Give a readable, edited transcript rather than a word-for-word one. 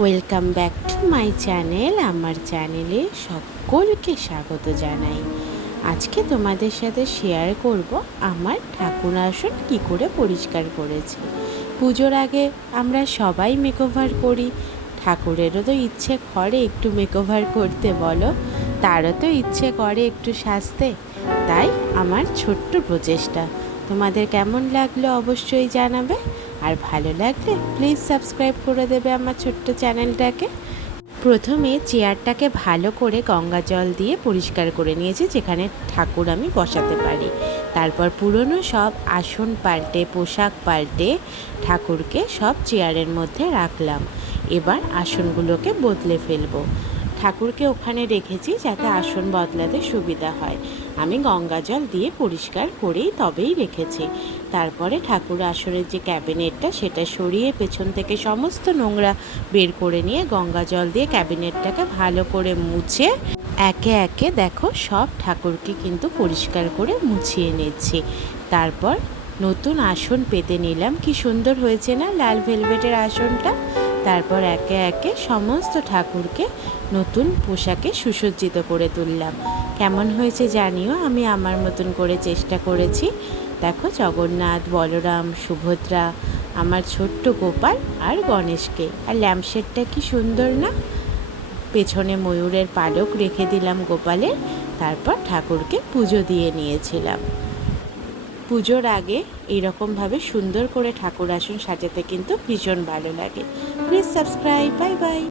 Welcome back to my channel. আমার চ্যানেলে সকলকে স্বাগত জানাই। আজকে তোমাদের সাথে শেয়ার করব আমার ঠাকুর আসন কী করে পরিষ্কার করেছি। পুজোর আগে আমরা সবাই মেকওভার করি, ঠাকুরেরও তো ইচ্ছে করে একটু মেকওভার করতে, বলো, তারও তো ইচ্ছে করে একটু সাজতে। তাই আমার ছোট্ট প্রচেষ্টা। তোমাদের কেমন লাগলো অবশ্যই জানাবে, আর ভালো লাগলে প্লিজ সাবস্ক্রাইব করে দেবে আমার ছোট্ট চ্যানেলটাকে। প্রথমে চেয়ারটাকে ভালো করে গঙ্গা জল দিয়ে পরিষ্কার করে নিয়েছি, যেখানে ঠাকুর আমি বসাতে পারি। তারপর পুরনো সব আসন পাল্টে, পোশাক পাল্টে ঠাকুরকে সব চেয়ারের মধ্যে রাখলাম। এবার আসনগুলোকে বদলে ফেলবো। ঠাকুরকে ওখানে রেখেছি যাতে আসন বদলাতে সুবিধা হয়। আমি গঙ্গা জল দিয়ে পরিষ্কার করেই তবেই রেখেছি। তারপরে ঠাকুর আসনের যে ক্যাবিনেটটা সেটা সরিয়ে পেছন থেকে সমস্ত নোংরা বের করে নিয়ে গঙ্গা জল দিয়ে ক্যাবিনেটটাকে ভালো করে মুছে একে একে দেখো সব ঠাকুরকে কিন্তু পরিষ্কার করে মুছিয়ে নিচ্ছি। তারপর নতুন আসন পেতে নিলাম। কি সুন্দর হয়েছে না লাল ভেলভেটের আসনটা। তারপর একে একে সমস্ত ঠাকুরকে নতুন পোশাকে সুসজ্জিত করে তুললাম। কেমন হয়েছে জানিও, আমি আমার মতন করে চেষ্টা করেছি। দেখো জগন্নাথ, বলরাম, সুভদ্রা, আমার ছোট্ট গোপাল আর গণেশকে। আর ল্যাম্পশেডটা কি সুন্দর না, পেছনে ময়ূরের পালক রেখে দিলাম গোপালের। তারপর ঠাকুরকে পুজো দিয়ে নিয়েছিলাম। পুজোর আগে এইরকমভাবে সুন্দর করে ঠাকুর আসন সাজাতে কিন্তু ভীষণ ভালো লাগে। Please subscribe. Bye bye.